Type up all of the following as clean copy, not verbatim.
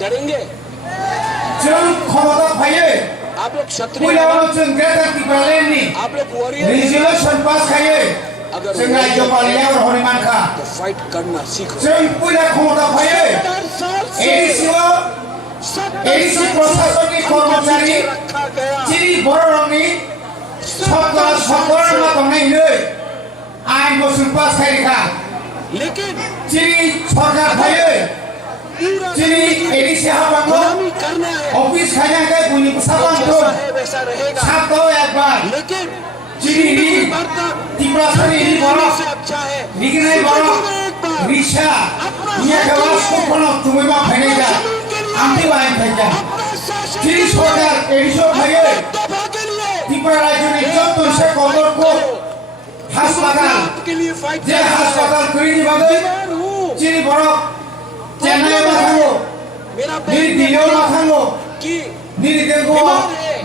डरेंगे? जों ক্ষমতা পাইয়ে आप लोग क्षत्रिय पुलाव जों ग्रेटर टिप्रालेनि आप लोग वॉरियर रिजोल्यूशन पास खाइए अगर जों राज्य पालिया और हनुमान खा तो फाइट करना सीखो। जों पुला ক্ষমতা পাইয়ে एडीसीओ एडीसी प्रशासनिक कर्मचारी रखा गया चिरी बररंनि सकल मातंनायनो आइन बसुन पास खाइखा लेकिन चिरी सरकार पाइए चिरी एडीसी हाबांगो गुलामी करना है ऑफिस खाना के गुनी साबान तो जैसा है वैसा रहेगा। सातो एक बार लेकिन चिरी तिब्रासरी बरो से अच्छा है निगने बरो रिशा ये केवल कोकोनो तुम्हें मा फैनेगा आंटी वाइन फैजा चिरी सरकार एडीसी खाइए तिब्रा राज्य में जो तुमसे कदर को हास्पताल के लिए फाइट जे हास्पताल करी बादे चिरी बरो चेन्नई में थांगो मेरा नी दिल्ली में थांगो कि नी देखो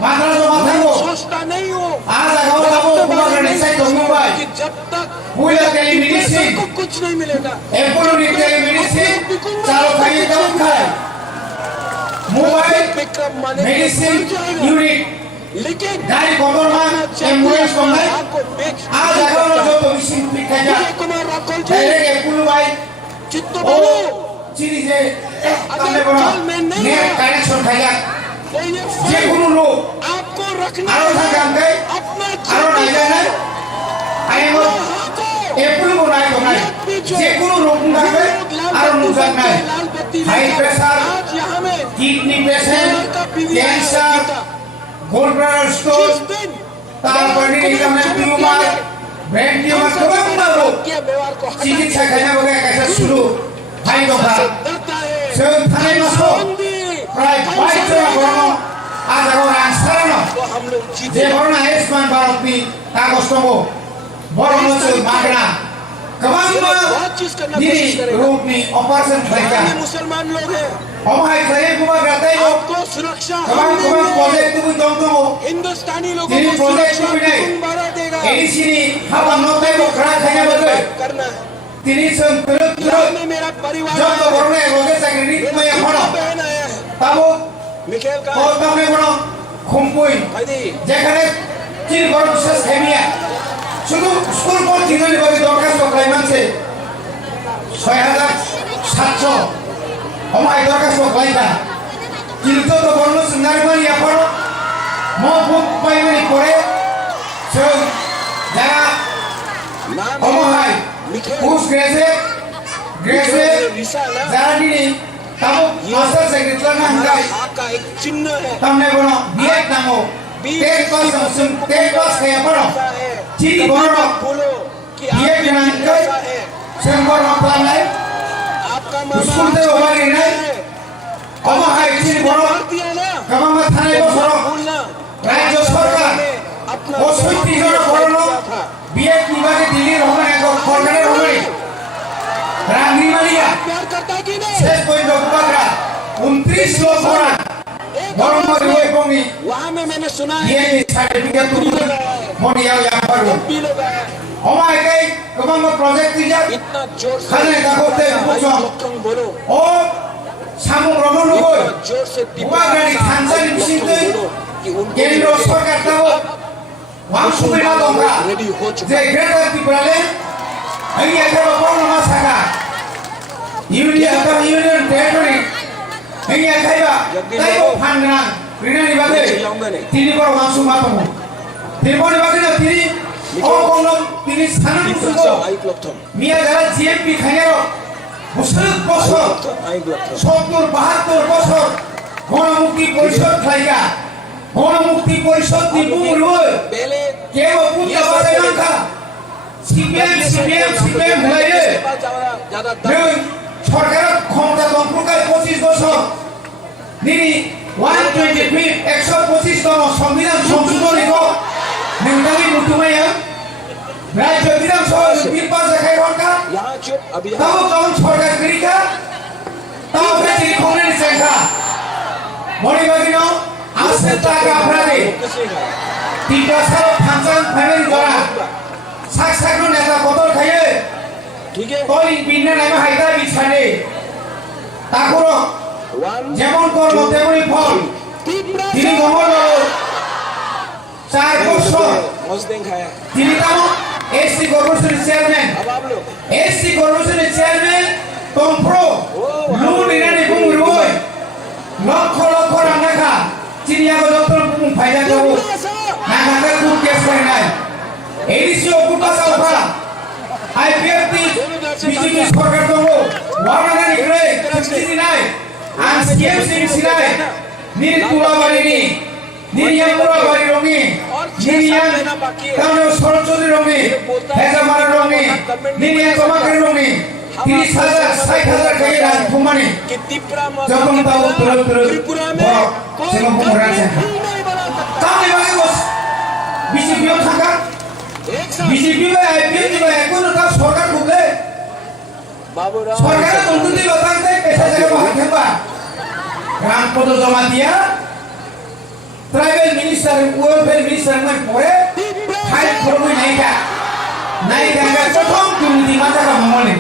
माद्रास में थांगो सोचता नहीं हो आज आगाओ जाबो कुमारगढ़ से तो मुंबई कि जब तक पुला टेलीमेडिसिन को कुछ नहीं मिलेगा एपोलो टेलीमेडिसिन चालू खाई तब खाए मोबाइल विक्रम माने मेडिसिन यूनिट लेकिन गाड़ी गवर्नमेंट एम्बुलेंस बनाए आपको बेच आज आगाओ जो तो मिशन पिका जा कुमार राठौर जी डायरेक्ट एपोलो भाई चित्तो ओ बाबू चिरी जे तमने बनो ने कनेक्शन खाया तो ये जे कोनो लोग आपको रखना आरो था गांगे अपना आरो नहीं जाने आइमो एप्पल बनाए बनाए जे कोनो रोग गांगे आरो नुजान नहीं हाई प्रेशर आज यहाँ में kidney patient cancer gall bladder stone तारपनी निकलने ट्यूमर ब्रेन ट्यूमर तमाम रोग के व्यवहार को चिकित्सा करने वगैरह कैसे शुरू हाई डॉक्टर हटाता है जों थाने मासो प्राय 22 जना बरनो आज आरो आंसर न तो हम लोग जे जीते बरनो आयुष्मान भारत नि कागज दङ बरनो जों मागना गोबां बहुत चीज करना कोशिश दिनै करेगा रोगनि अपारेशन खालामगा हमारे मुसलमान लोग हैं अमाय खाय गुमा गाताय आपको सुरक्षा गोबां हम गोबां देंगे। प्रोजेक्ट बो दङ हिंदुस्तानी लोगों दिनै को प्रोजेक्ट सुरक्षा बो नहीं दोबारा देगा एडीसी हाबा नथाय बखरा खायना बगे करना है दिनै जों तुरुत यहाँ तुरुत में मेरा परिवार जब तो आया है। बरनो एगोगे सागरित मेरा मय दूसरा खनो बहन आया है ताबो मिखेल का কলকাতায় বড় খুমপুই भाई যেখানে চির বড় বিশেষ হেমিয়া শুধু স্কুল পর চিরনি বলে দরখাস্ত ক্লাইমান্সে ৬৭০০ অমায় দরখাস্ত ক্লাইমা কিন্তু তো বর্ণ সুন্দরমানি এখন মহবুব পাইমানি করে সে যারা नाम অমায় मिखेल পোস্ট গ্রাজুয়েট विशाल যারা নিনি তাও মাস্টার সেক্রেটারি না हमारा হান্দাই हाथ का एक चिन्ह है તમને બોલો વિયેતનામો તેર પાસ કયા બોલો है ચીરી બોલો बोलो कि ये आपके ज्ञान चिन्ह का- ऐसा है સેમ્બર મપલાને आपका मामा स्कूल से आपसे उबारी नहीं। है। অমা হাই চিরি বড় मार दिया ना গমামা থানায় বসর भूलना রাজ্য সরকার अपना 65 জন বড় বিয়ে বিভাগে দিল্লির হবে এক সরকারের হবে রাঙ্গি মারিয়া प्यार करता कि नहीं শেষ পর্যন্ত উপকারা 29 লোক ভরা বড় মধ্যে এবং वहाँ में मैंने सुना है বিয়ে সার্টিফিকেট তুলি মরিয়া ইয়াপারো भी लोग आए অমা একাই গমামা প্রজেক্ট দিজা इतना जोर से खाने का होते हैं, भाई पूछो। लोग बोलो ও সামু রমন হই इतना जोर से उबागाड़ी खानसानी बिसिंदै कि उनको কেন্দ্র সরকার তাও ওয়াং সুবিধা দংরা रेडी हो যে चुका গ্রেটার ত্রিপুরালে এই একেবারে বড় মাসাকা ইউনিয়ন টেরিটরি এই একাইবা তাইও ফান্ডনা রিনানি বাদে তিনি বড় মাসু মাতমু তিরপনি বাদে না তিনি ও কোন তিনি স্থান মুসুকো आई क्लब था মিয়া যারা জিএমপি খাইয়ারো বছর বছর आई क्लब था ৭০-৭২ বছর গণমুক্তি পরিষদ খাইয়া গণমুক্তি পরিষদ ত্রিপুর হই पहले কেউ পুত্র বাদে না খা সিপিএম হইলে ज्यादा নই সরকার ক্ষমতা দম্পুকায় 25 বছর নিনি 125 125 তম সংবিধান সংশোধনী কো নেংদালি মুতুমায়া রাজ্য বিধানসভা বিল পাস দেখাই রকা यहाँ चुप अभी তাও তখন সরকার করিকা তাও বেশি কোনের সংখ্যা মরিবাদিন আসে টাকা আপনারে তিনটা সাল ফাংশন ফ্যামিলি করা সাকসাকনো নেতা বদল খাইয়ে ठीक है তলি বিন্না নামে হাইদা বিছানে তাকুর One, যেমন কর্ম তেমনি ফল তিনি মঙ্গলবার 4 বছর मस्तिंग खाया। তিনি তেমন এসসি কর্পোরেশনের চেয়ারম্যান अब आप लोग এসসি কর্পোরেশনের চেয়ারম্যান তম্প্রো লুন ইরানি বুমরুই লক্ষ লক্ষ টাকা চিনিয়াগো যত্ন ফায়দা দেবো না টাকা খুব কেস করে নাই এডিসি অকুপা সাউফা আইপিএফটি বিজেপি সরকার দেবো ওয়ার্ডার নিকলে চিনি নাই আর স্কেম সিরিজ নাই নীল তুলাবাড়ি নিরিয়ামুরা বাড়ি রঙে নিরিয়াম তাহলে সরচরি রঙে হেজামারা রঙে নিরিয়া তোমাকের রঙে 30,000 60,000 টাকা রাত ঘুমানে कि त्रिपुरा যখন তাও त्रिपुरा में कोई ঘুমরা আছে नहीं बना सकता। তাহলে বাকি বস বিজেপিও থাকা एक साथ বিজেপি বা আইপিএফ বা এখন তার সরকার বুঝলে बाबूराव সরকারের তন্ত্রটি বাতাতে পেশা জায়গা বাহার খেপা গ্রাম পদ জমা দিয়া ট্রাইবেল মিনিস্টার ওয়েলফেয়ার মিনিস্টার মানে পরে ফাইল করবে নাইকা নাইকা প্রথম দুর্নীতি মাথাটা মঙ্গলে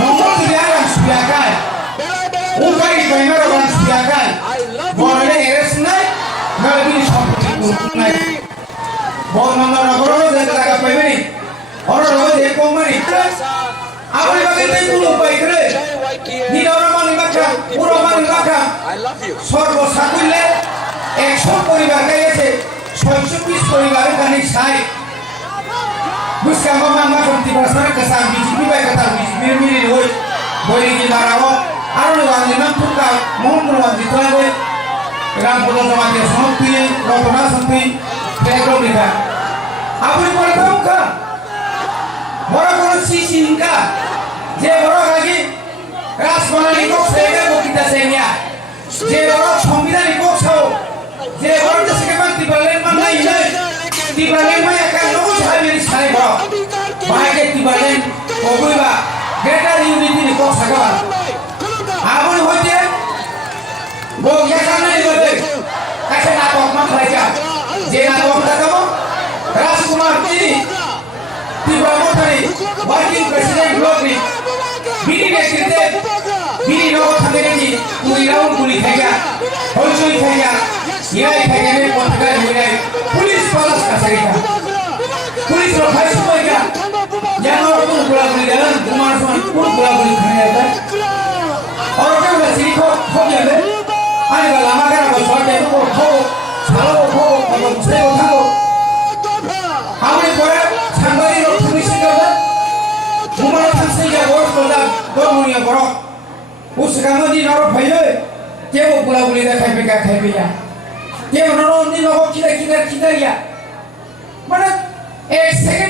মঙ্গল যদি আর সুয়াকায় উনকারি কইমার আর সুয়াকায় বড়লে এরেস নাই নয় তিনি সম্পত্তি নাই বর্ণনা নগর যে টাকা পাইবেনি অরর যে কোম্পানি আপনি বাগেতে কোন উপায় করে নিরমান বাকা পুরমান বাকা I love you. সর্বসাকুল্যে 100 পরিবার গেছে 620 পরিবারের কানে ছাই বুঝকা মামা করতে পারছনা কাসা বিজেপি বাই কথা বিজেপি মিলি হই বলি কি বারাও আর ওয়ানি নাম ফুকা মোহন ওয়ানি তোলে রাম পদ জমাতে সমাপ্তি রতনা সন্তি প্রেগো লিখা আপনি পড়তাম কা বড় কোন সিসিঙ্কা যে বড় লাগি রাজমানি কো সেগে বকিতা সেনিয়া যে বড় সংবিধান কো ছাও যে বড় দেশকে মানতে পারলেন মানে নাই তিবালেন মানে একা লোক ছাইবেন ছাই বড় বাইকে তিবালেন ওগুইবা গ্রেটার ইউনিটি কো ছাগা আপনি হইতে বগিয়া কানে বলে কাছে না কমা খাইছা যে না কমটা দেবো রাজকুমার তিনি ত্রিপুরা মন্ত্রী ওয়ার্কিং প্রেসিডেন্ট ব্লকনি বিনি নেতৃত্বে বিনি নগর থাকে নাকি পুরি রাউন্ড গুলি খাইয়া হইচই খাইয়া ইরাই খাইয়া নে পত্রিকা হইলাই পুলিশ পালাস কাছে রেখা পুলিশ রখাই সময়কা জানো কোন গোলাগুলি দেন কুমার সমান কোন গোলাগুলি খাইয়া দেন অরকে বলে সিরিখো খোঁজে দে আনি বলা আমাকে না সরতে তো খো ছালো খো এবং সে খাও আমি পরে সাংবাদিক রক্ষী শিখাবে ঘুমানো থাকছে যে বড় সোজা দমনিয়া বড় উসকামনি নর ভাইলে কেউ গুলাগুলি দেখাই বেকা খাইবে যা কেউ নরনি নব কিরা কিরা কিরা মানে এক সেকেন্ড